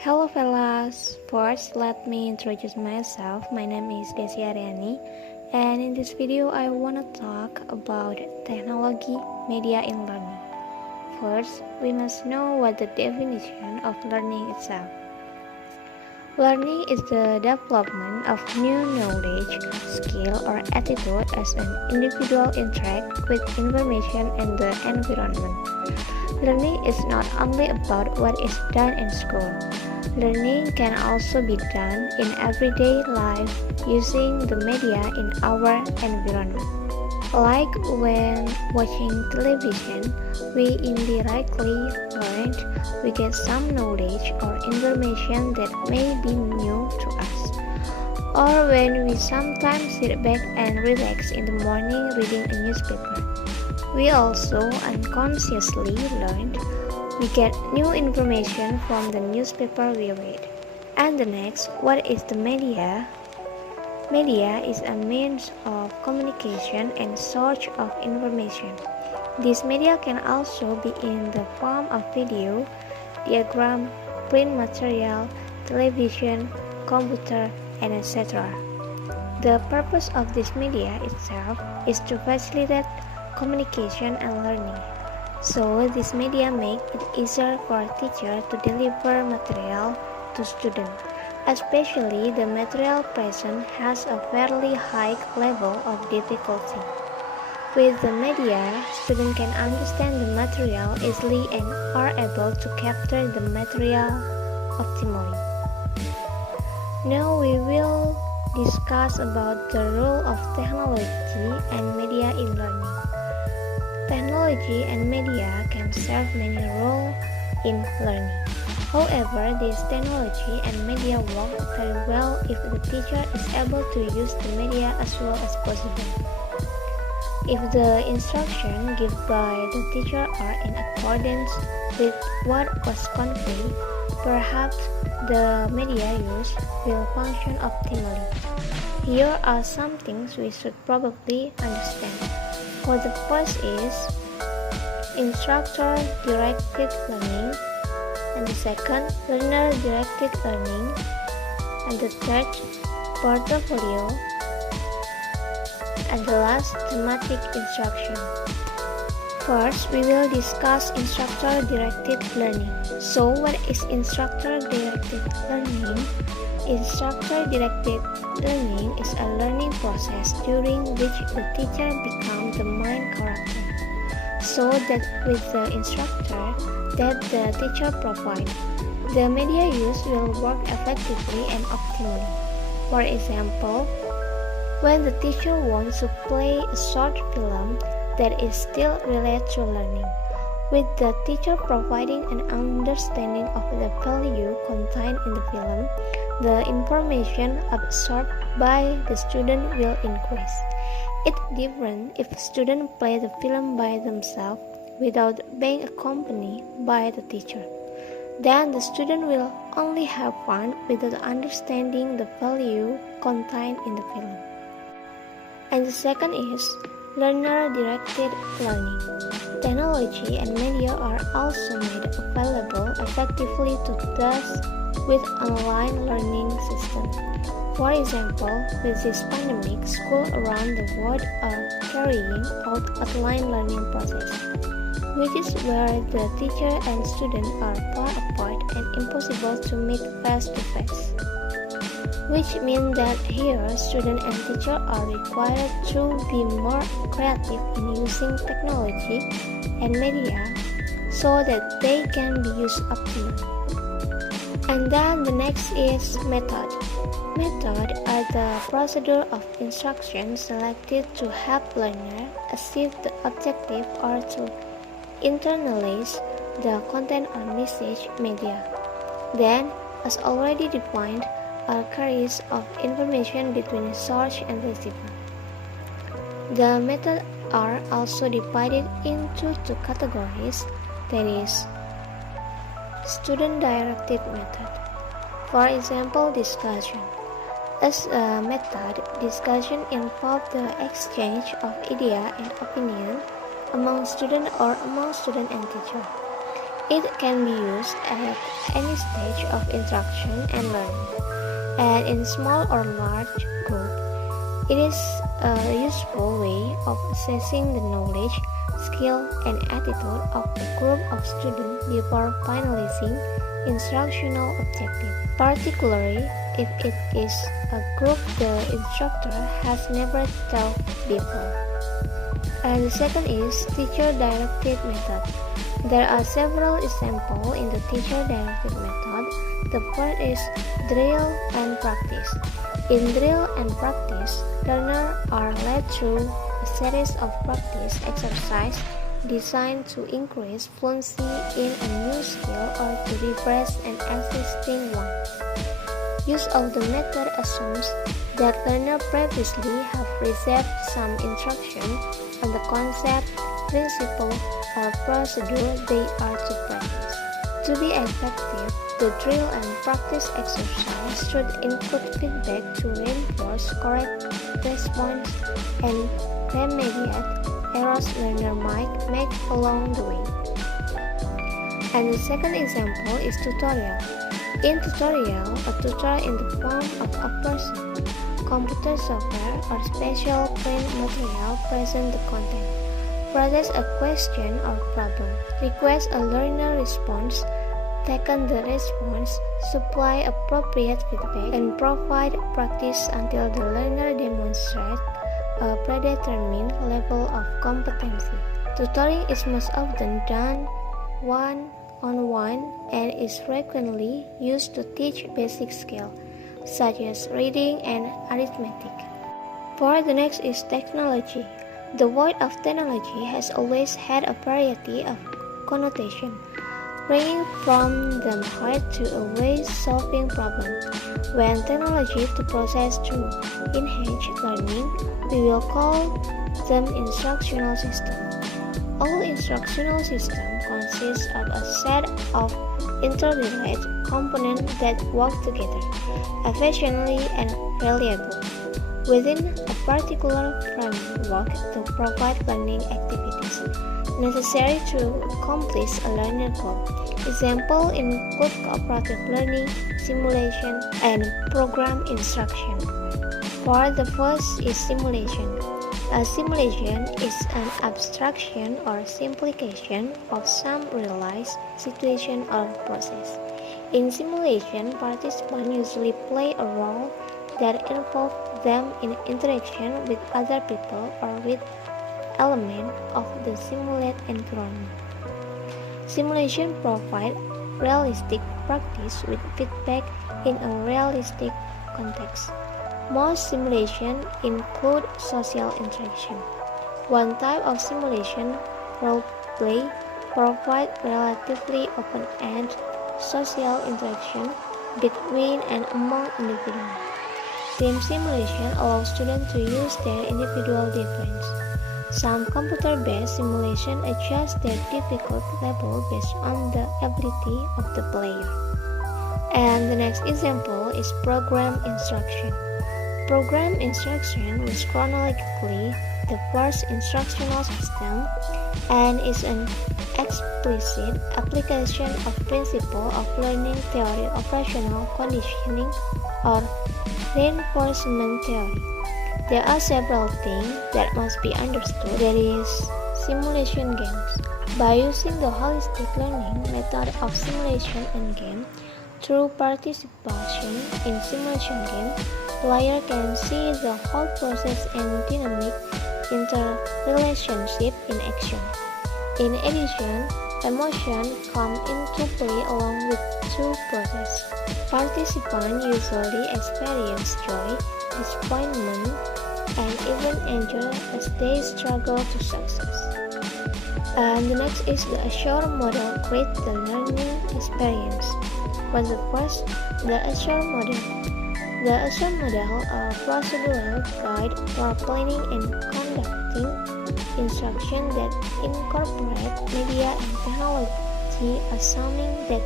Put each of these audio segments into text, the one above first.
Hello fellas, first let me introduce myself. My name is Desi Ariyani, and in this video I want to talk about technology media in learning. First, we must know what the definition of learning itself. Learning is the development of new knowledge, skill, or attitude as an individual interact with information and the environment. Learning is not only about what is done in school. Learning can also be done in everyday life using the media in our environment. Like when watching television, we indirectly learn, we get some knowledge or information that may be new to us. Or when we sometimes sit back and relax in the morning reading a newspaper. We also unconsciously learned. We get new information from the newspaper we read. And the next, what is the media? Media is a means of communication and source of information. This media can also be in the form of video, diagram, print material, television, computer, and etc. The purpose of this media itself is to facilitate communication and learning. So this media make it easier for a teacher to deliver material to students, especially the material present has a fairly high level of difficulty. With the media, students can understand the material easily and are able to capture the material optimally. Now we will discuss about the role of technology and media in learning. Technology and media can serve many roles in learning. However, this technology and media work very well if the teacher is able to use the media as well as possible. If the instructions given by the teacher are in accordance with what was conveyed, perhaps the media used will function optimally. Here are some things we should probably understand. For the first is instructor-directed learning, and the second, learner-directed learning, and the third, portfolio, and the last, thematic instruction. First, we will discuss instructor-directed learning. So, what is instructor-directed learning? Instructor-directed learning is a learning process during which the teacher becomes the main character, so that with the instructor that the teacher provides, the media used will work effectively and optimally. For example, when the teacher wants to play a short film that is still related to learning, with the teacher providing an understanding of the value contained in the film, the information absorbed by the student will increase. It's different if students play the film by themselves without being accompanied by the teacher. Then the student will only have fun without understanding the value contained in the film. And the second is learner-directed learning. Technology and media are also made available effectively to those with online learning system. For example, with this pandemic, schools around the world are carrying out online learning process, which is where the teacher and student are far apart and impossible to meet face-to-face. Which means that here, student and teacher are required to be more creative in using technology and media so that they can be used optimally. And then the next is method. Method are the procedure of instruction selected to help learner achieve the objective or to internalize the content or message media. Then, as already defined, are carriers of information between source and receiver. The methods are also divided into two categories, that is, student-directed method. For example, discussion. As a method, discussion involves the exchange of idea and opinion among student or among student and teacher. It can be used at any stage of instruction and learning, and in small or large group. It is a useful way of assessing the knowledge, skill, and attitude of a group of students before finalizing instructional objectives, particularly if it is a group the instructor has never taught before. And the second is teacher-directed method. There are several examples in the teacher-directed method. The first is drill and practice. In drill and practice, learners are led through a series of practice exercises designed to increase fluency in a new skill or to refresh an existing one. Use of the method assumes that learners previously have received some instruction on the concept, principle, or procedure they are to practice. To be effective, the drill and practice exercise should include feedback to reinforce correct response and remediate errors learners might make along the way. And the second example is tutorial. In tutorial, a tutor in the form of a person, computer software, or special print material present the content, presents a question or problem, request a learner response, taken the response, supply appropriate feedback, and provide practice until the learner demonstrates a predetermined level of competency. Tutoring is most often done one-on-one and is frequently used to teach basic skills, such as reading and arithmetic. For the next is technology. The word of technology has always had a variety of connotation, ranging from the heart to a way solving problems. When technology to process through enhance learning, we will call them instructional systems. All instructional systems consist of a set of interrelated components that work together efficiently and reliably within a particular framework to provide learning activities necessary to accomplish a learner goal. Examples include cooperative learning, simulation, and program instruction. For the first is simulation. A simulation is an abstraction or simplification of some realized situation or process. In simulation, participants usually play a role that involves them in interaction with other people or with elements of the simulated environment. Simulation provides realistic practice with feedback in a realistic context. Most simulations include social interaction. One type of simulation, role play, provides relatively open-ended social interaction between and among individuals. Team simulation allows students to use their individual differences. Some computer-based simulation adjust their difficulty level based on the ability of the player. And the next example is program instruction. Program instruction is chronologically the first instructional system and is an explicit application of principle of learning theory, operational conditioning, or reinforcement theory. There are several things that must be understood. There is simulation games. By using the holistic learning method of simulation and game, through participation in simulation game, player can see the whole process and dynamic interrelationship in action. In addition, emotion come into play along with through process. Participants usually experience joy, disappointment, and even anger as they struggle to success. And the next is the Assure model create the learning experience. What's the first? The Assure model. The Assure model, a procedural guide for planning and conducting instruction that incorporate media and technology, assuming that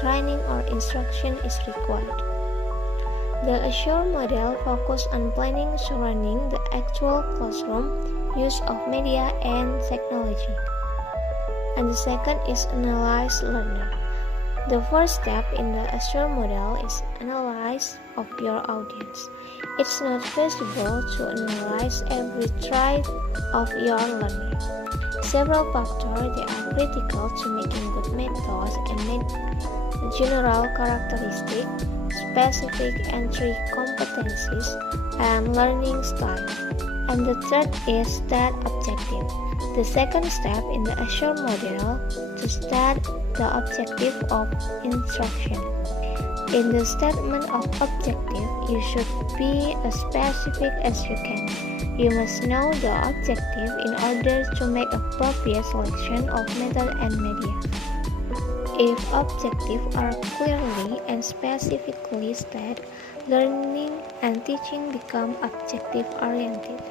training or instruction is required. The Assure model focuses on planning surrounding the actual classroom, use of media and technology. and the second is analyze learner. The first step in the Assure model is analysis of your audience. It's not feasible to analyze every trait of your learner. Several factors that are critical to making good methods and general characteristics, specific entry competencies, and learning style. And the third is state objective. The second step in the Assure model to state the objective of instruction. In the statement of objective, you should be as specific as you can. You must know the objective in order to make appropriate selection of method and media. If objectives are clearly and specifically stated, learning and teaching become objective-oriented.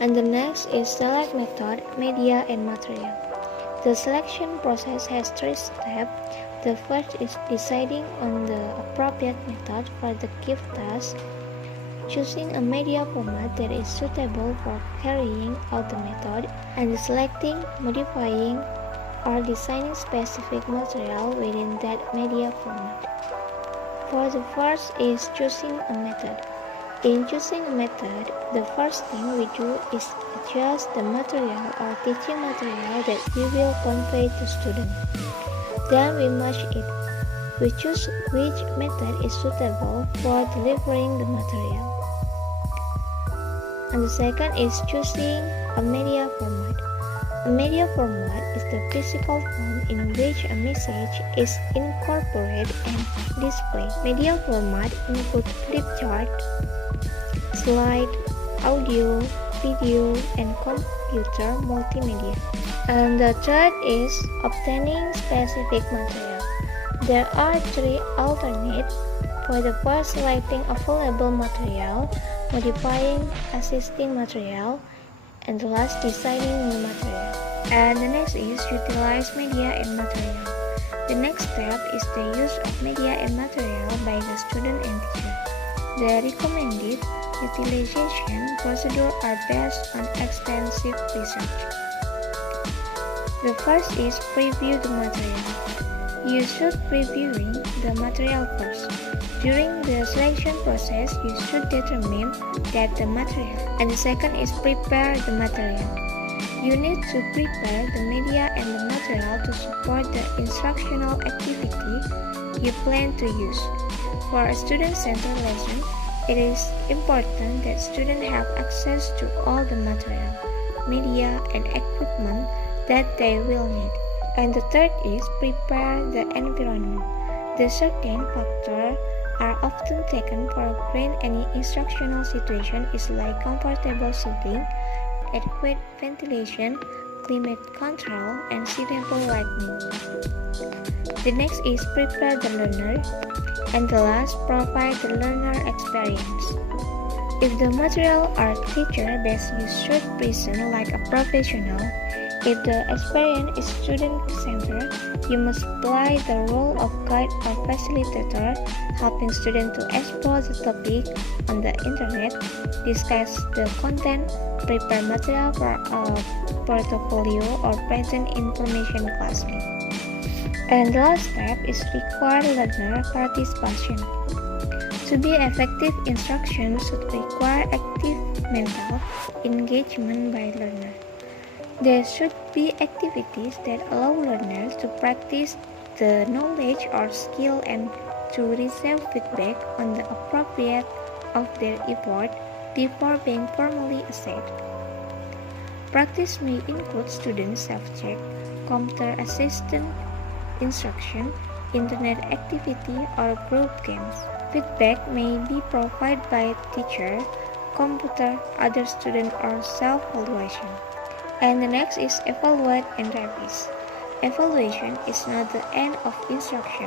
And the next is select method, media, and material. The selection process has 3 steps. The first is deciding on the appropriate method for the given task, choosing a media format that is suitable for carrying out the method, and selecting, modifying, or designing specific material within that media format. For the first is choosing a method. In choosing a method, the first thing we do is adjust the material or teaching material that we will convey to students. Then we match it. We choose which method is suitable for delivering the material. And the second is choosing a media format. A media format is the physical form in which a message is incorporated and displayed. Media format include flip chart, slide, audio, video, and computer multimedia. And the third is obtaining specific material. There are 3 alternates. For the first, selecting available material, modifying existing material, and the last, designing new material. And the next is utilize media and material. The next step is the use of media and material by the student and teacher. The recommended utilization procedure are based on extensive research. The first is preview the material. You should previewing the material first. During the selection process, you should determine that the material. And the second is prepare the material. You need to prepare the media and the material to support the instructional activity you plan to use. For a student-centered lesson, it is important that students have access to all the material, media, and equipment that they will need. And the third is prepare the environment. The certain factors are often taken for granted. Any instructional situation is like comfortable seating, adequate ventilation, climate control, and suitable lighting. The next is prepare the learner, and the last, provide the learner experience. If the material are teacher-based, you should present like a professional. If the experience is student-centered, you must play the role of guide or facilitator, helping students to explore the topic on the internet, discuss the content, prepare material for a portfolio, or present information classroom. And the last step is require learner participation. To be effective, instruction should require active mental engagement by learner. There should be activities that allow learners to practice the knowledge or skill and to receive feedback on the appropriate of their effort before being formally assessed. Practice may include student self-check, computer-assisted instruction, internet activity, or group games. Feedback may be provided by teacher, computer, other student, or self-evaluation. And the next is evaluate and revise. Evaluation is not the end of instruction.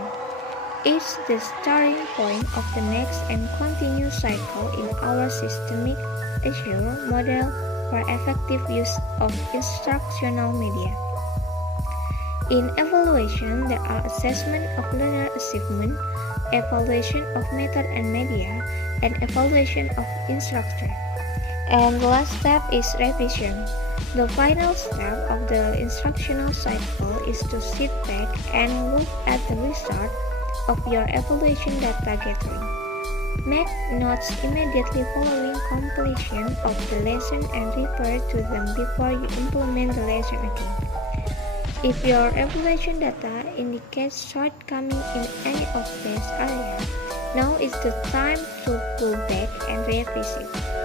It's the starting point of the next and continuous cycle in our systemic Assure model for effective use of instructional media. In evaluation, there are assessment of learner achievement, evaluation of method and media, and evaluation of instructor. And the last step is revision. The final step of the instructional cycle is to sit back and look at the result of your evaluation data gathering. Make notes immediately following completion of the lesson and refer to them before you implement the lesson again. If your evaluation data indicates shortcomings in any of these areas, now is the time to pull back and revisit.